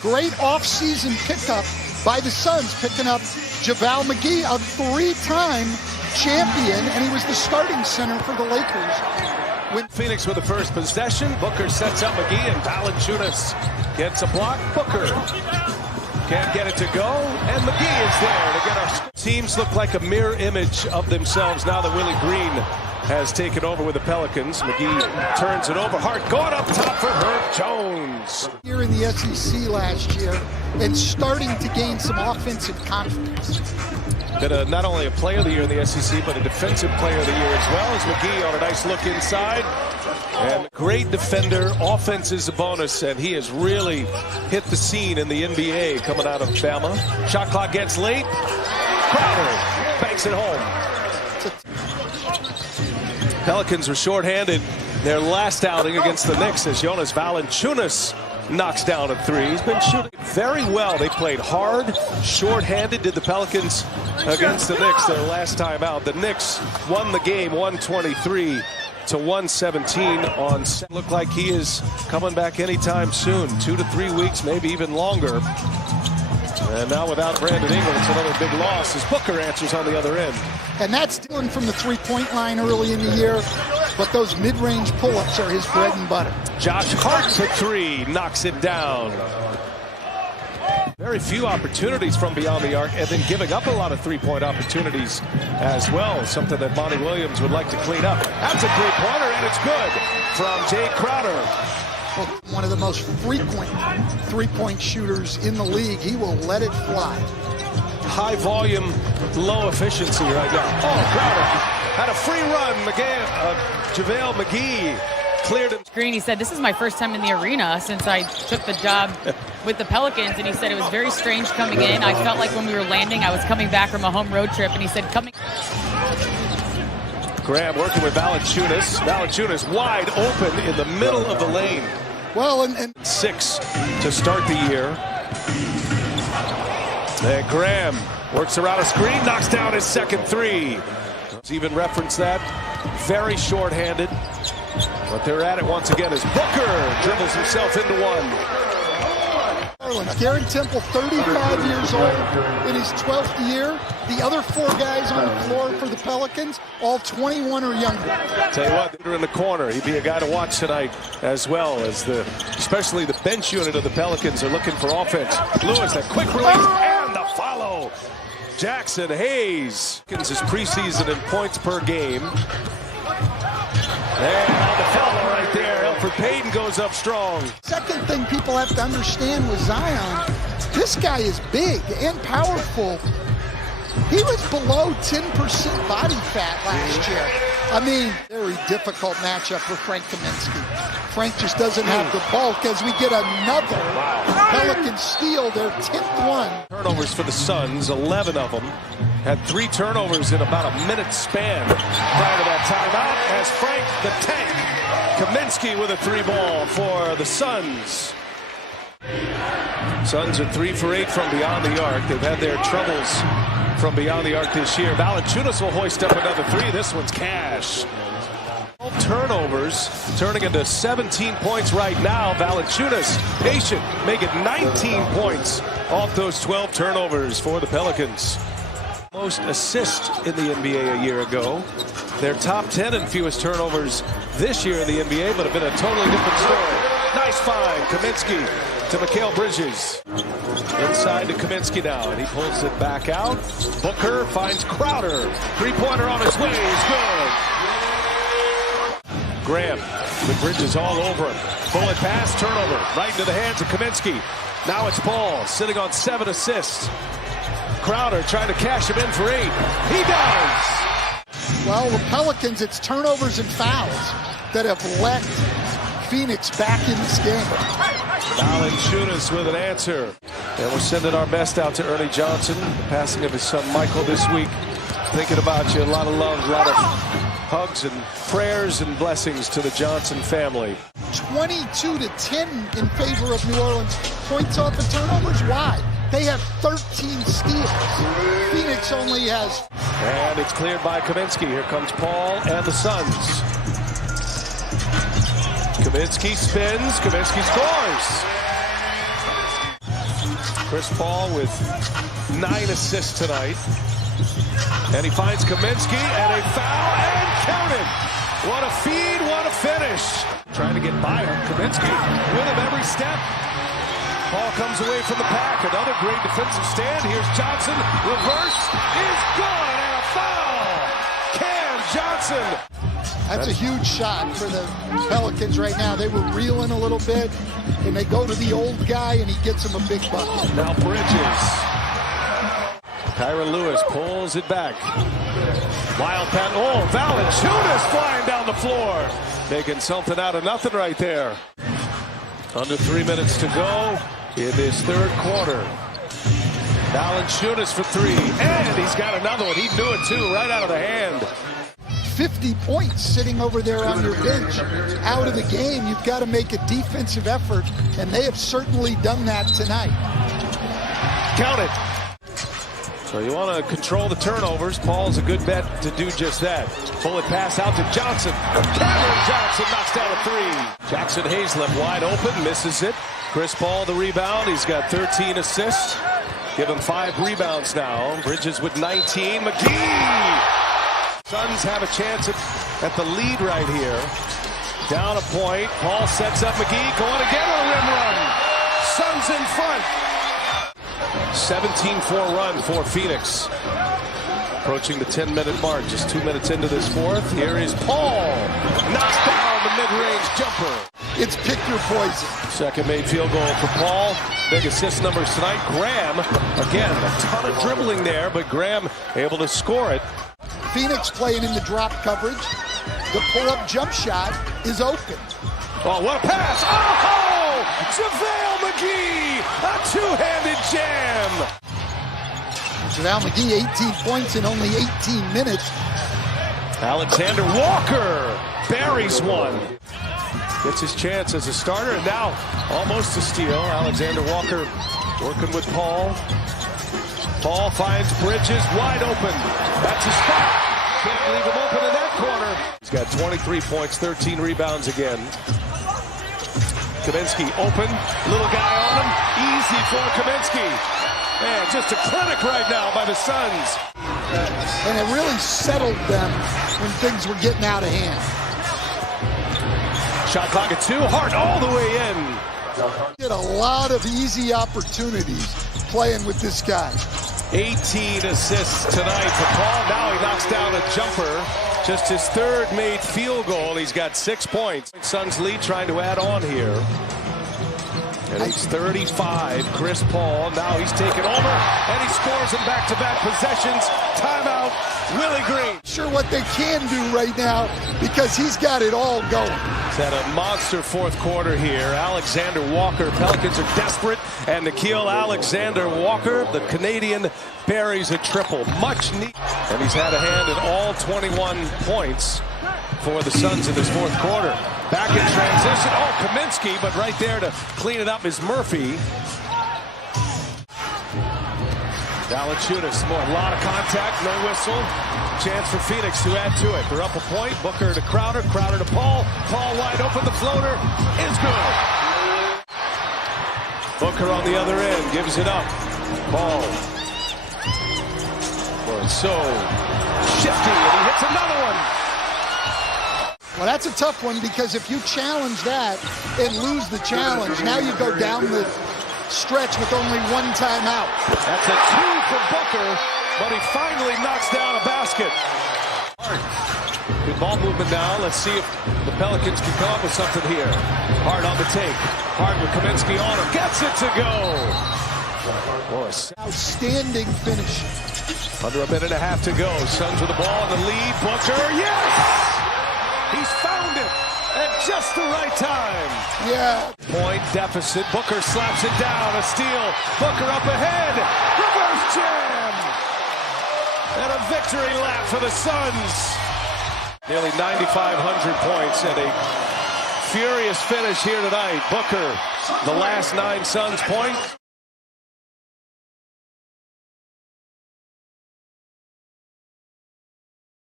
Great off-season pickup by the Suns, picking up JaVale McGee, a three-time champion, and he was the starting center for the Lakers. Phoenix with the first possession. Booker sets up McGee, and Valanciunas gets a block. Booker can't get it to go, and McGee is there to get our teams look like a mirror image of themselves now that Willie Green has taken over with the Pelicans. McGee turns it over. Hart going up top for Herb Jones. Here in the SEC last year and starting to gain some offensive confidence. Been not only a player of the year in the SEC, but a defensive player of the year as well, as McGee on a nice look inside. And great defender. Offense is a bonus, and he has really hit the scene in the NBA coming out of Bama. Shot clock gets late. Crowder banks it home. Pelicans were shorthanded their last outing against the Knicks as Jonas Valanciunas knocks down a three. He's been shooting very well. They played hard, shorthanded, did the Pelicans against the Knicks their last time out. The Knicks won the game 123 to 117 on. Look like he is coming back anytime soon. 2 to 3 weeks, maybe even longer. And now without Brandon Ingram, it's another big loss as Booker answers on the other end. And that's stealing from the three-point line early in the year, but those mid-range pull-ups are his bread and butter. Josh Hart to three, knocks it down. Very few opportunities from beyond the arc, and then giving up a lot of three-point opportunities as well. Something that Monty Williams would like to clean up. That's a three-pointer, and it's good from Jay Crowder. One of the most frequent three-point shooters in the league. He will let it fly. High volume, low efficiency right now. Oh, Crowder had a free run. JaVale McGee cleared him. Green, he said, this is my first time in the arena since I took the job with the Pelicans, and he said it was very strange coming in. I felt like when we were landing, I was coming back from a home road trip, and he said coming. Graham working with Valanciunas. Valanciunas wide open in the middle of the lane. Well, and 6 to start the year. And Graham works around a screen, knocks down his second three. He's even referenced that. Very short-handed. But they're at it once again as Booker dribbles himself into one. Garrett Temple, 35 years old in his 12th year. The other 4 guys on the floor for the Pelicans, all 21 or younger. Tell you what, they're in the corner. He'd be a guy to watch tonight as well, as especially the bench unit of the Pelicans are looking for offense. Lewis, that quick release and the follow. Jackson Hayes. His preseason in points per game. And on the foul right there, Elfrid Payton goes up strong. Second thing people have to understand with Zion, this guy is big and powerful. He was below 10% body fat last year. I mean, very difficult matchup for Frank Kaminsky. Frank just doesn't have the bulk as we get another Pelicans steal, their 10th one. Turnovers for the Suns, 11 of them. Had 3 turnovers in about a minute span prior to that timeout as Frank the Tank Kaminsky with a 3-ball for the Suns. Suns are 3 for 8 from beyond the arc. They've had their troubles from beyond the arc this year. Valanciunas will hoist up another 3. This one's cash. 12 turnovers, turning into 17 points right now. Valanciunas, patient, making 19 points off those 12 turnovers for the Pelicans. Most assists in the NBA a year ago. They're top 10 in fewest turnovers this year in the NBA, but have been a totally different story. Nice find, Kaminsky to Mikal Bridges. Inside to Kaminsky now, and he pulls it back out. Booker finds Crowder. Three-pointer on his way is good. Graham with Bridges all over him. Bullet pass, turnover, right into the hands of Kaminsky. Now it's Paul, sitting on 7 assists. Crowder trying to cash him in for 8. He does! Well, the Pelicans, it's turnovers and fouls that have let Phoenix back in this game. Valanciunas with an answer. And we're sending our best out to Ernie Johnson. The passing of his son Michael this week. Thinking about you. A lot of love, a lot of hugs and prayers and blessings to the Johnson family. 22 to 10 in favor of New Orleans. Points off of turnovers. Why? They have 13 steals. Phoenix only has. And it's cleared by Kaminsky. Here comes Paul and the Suns. Kaminsky spins. Kaminsky scores. Chris Paul with 9 assists tonight. And he finds Kaminsky, and a foul, and counted. What a feed, what a finish. Trying to get by him. Kaminsky with him every step. Paul comes away from the pack. Another great defensive stand. Here's Johnson. Reverse is gone, and a foul. Cam Johnson. That's a huge shot for the Pelicans right now. They were reeling a little bit, and they go to the old guy, and he gets him a big bucket. Now Bridges. Tyra Lewis pulls it back. Wild pass. Oh, Valanciunas flying down the floor. Making something out of nothing right there. Under 3 minutes to go in this third quarter. Valanciunas for 3. And he's got another one. He knew it too, right out of the hand. 50 points sitting over there on your bench. Out of the game, you've got to make a defensive effort, and they have certainly done that tonight. Count it. So you want to control the turnovers. Paul's a good bet to do just that. Bullet pass out to Johnson. Cameron Johnson knocks down a 3. Jackson Hayslip wide open, misses it. Chris Paul the rebound. He's got 13 assists. Give him 5 rebounds now. Bridges with 19. McGee. Suns have a chance at the lead right here. Down a point. Paul sets up McGee. Going again with a rim run. Suns in front. 17-4 run for Phoenix. Approaching the 10-minute mark. Just 2 minutes into this fourth. Here is Paul. Knocks down the mid-range jumper. It's pick your poison. Second made field goal for Paul. Big assist numbers tonight. Graham, again, a ton of dribbling there, but Graham able to score it. Phoenix playing in the drop coverage. The pull-up jump shot is open. Oh, what a pass! Oh! JaVale McGee! A two-handed jam! JaVale McGee, 18 points in only 18 minutes. Alexander Walker buries one. Gets his chance as a starter, and now almost a steal. Alexander Walker working with Paul. Paul finds Bridges wide open. That's his spot. Can't leave him open in that corner. He's got 23 points, 13 rebounds again. Kaminsky open. Little guy on him. Easy for Kaminsky. Man, just a clinic right now by the Suns. And it really settled them when things were getting out of hand. Shot clock at 2. Hart all the way in. Get a lot of easy opportunities playing with this guy. 18 assists tonight for Paul. Now he knocks down a jumper. Just his third made field goal. He's got 6 points. Suns lead trying to add on here. And he's 35. Chris Paul. Now he's taken over. And he scores in back-to-back possessions. Timeout. Willie Green. Sure what they can do right now because he's got it all going. He's had a monster fourth quarter here. Alexander Walker. Pelicans are desperate. And Nickeil Alexander-Walker, the Canadian, buries a triple. Much needed. And he's had a hand in all 21 points for the Suns in this fourth quarter. Back in transition. Oh, Kaminsky, but right there to clean it up is Murphy. Valanciunas, a lot of contact, no whistle. Chance for Phoenix to add to it. They're up a point. Booker to Crowder, Crowder to Paul. Paul wide open, the floater is good. Booker on the other end, gives it up. Paul. Well, so shifty, and he hits another one. Well, that's a tough one because if you challenge that and lose the challenge, now you go down the stretch with only one timeout. That's a 2 for Booker, but he finally knocks down a basket. Good ball movement now. Let's see if the Pelicans can come up with something here. Hart on the take. Hart with Kaminsky on him. Gets it to go. Boy, outstanding finish. Under a minute and a half to go. Suns with the ball in the lead. Booker, yes! He's found it at just the right time. Yeah. Point deficit. Booker slaps it down. A steal. Booker up ahead. Reverse jam. And a victory lap for the Suns. Nearly 9,500 points and a furious finish here tonight. Booker, the last 9 Suns points.